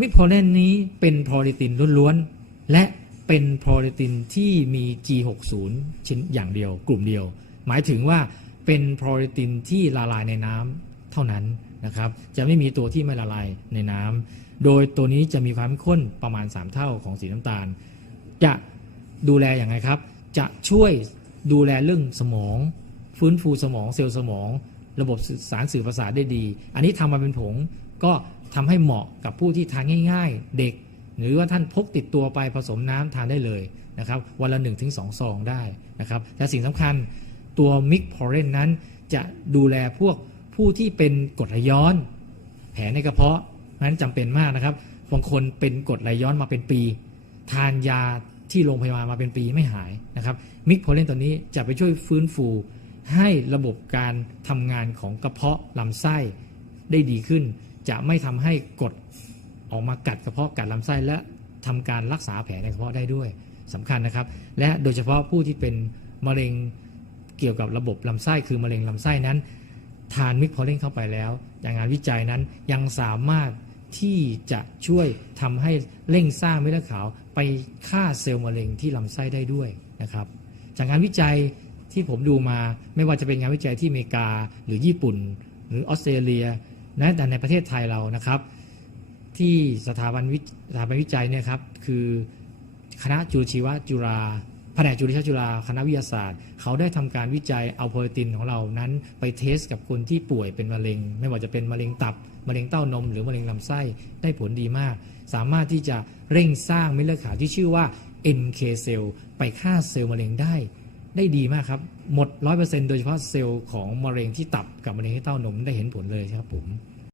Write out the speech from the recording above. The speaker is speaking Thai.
มิโพเลนนี้เป็นโพลิตินล้วนๆ และเป็นโพลิตินที่มี G60 ชิ้นอย่างเดียว กลุ่มเดียว หมายถึงว่าเป็นโพลิตินที่ละลายในน้ำเท่านั้นนะครับ จะไม่มีตัวที่ไม่ละลายในน้ำโดยตัวนี้จะมีความเข้มข้นประมาณ 3 เท่าของสีน้ำตาล จะดูแลอย่างไรครับ จะช่วยดูแลเรื่องสมอง ฟื้นฟูสมองเซลล์สมอง ระบบสื่อสารสื่อประสาทได้ดี อันนี้ทำมาเป็นผง ก็ทำให้เหมาะกับผู้ที่ทานง่าย ๆ เด็ก หรือว่าท่านพกติดตัวไปผสมน้ำทานได้เลยนะครับวันละ1นถึงสซองได้นะครับแต่สิ่งสำคัญตัวมิกพอเรนนั้นจะดูแลพวกผู้ที่เป็นกรดไหลย้อน แผลในกระเพาะนั้นจำเป็นมากนะครับบางคนเป็นกรดไหลย้อนมาเป็นปี ทานยาที่โรงพยาบาลมาเป็นปีไม่หายนะครับมิกโพเลนตัวนี้จะไปช่วยฟื้นฟู ให้ระบบการทำงานของกระเพาะลำไส้ได้ดีขึ้น จะไม่ทำให้กดออกมากัดกระเพาะกัดลำไส้และทำการรักษาแผลในกระเพาะได้ด้วยสำคัญนะครับ และโดยเฉพาะผู้ที่เป็นมะเร็งเกี่ยวกับระบบลำไส้คือมะเร็งลำไส้นั้น ทานมิกพอเลนเข้าไปแล้ว อย่างงานวิจัยนั้นยังสามารถที่จะช่วยทำให้เร่งสร้างเม็ดเลือดขาวไปฆ่าเซลล์มะเร็งที่ลำไส้ได้ด้วยนะครับ จากงานวิจัยที่ผมดูมาไม่ว่าจะเป็นงานวิจัยที่อเมริกา หรือญี่ปุ่น หรือออสเตรเลีย นะแต่ในประเทศไทยเรานะครับ ที่สถาบันวิสถาบันวิจัยเนี่ยครับคือคณะจุลชีวจุฬาแผนกจุลชีวจุฬาคณะวิทยาศาสตร์ เขาได้ทำการวิจัยเอาโปรตีนของเรานั้น ไปเทสกับคนที่ป่วยเป็นมะเร็ง ไม่ว่าจะเป็นมะเร็งตับมะเร็งเต้านม หรือมะเร็งลำไส้ได้ผลดีมาก สามารถที่จะเร่งสร้างเม็ดเลือดขาวที่ชื่อว่า NK เซลล์ไปฆ่าเซลล์มะเร็งได้ ได้ดีมากครับ หมด 100%โดยเฉพาะเซลล์ของมะเร็งที่ตับกับมะเร็งที่เต้านมได้เห็นผลเลยครับผม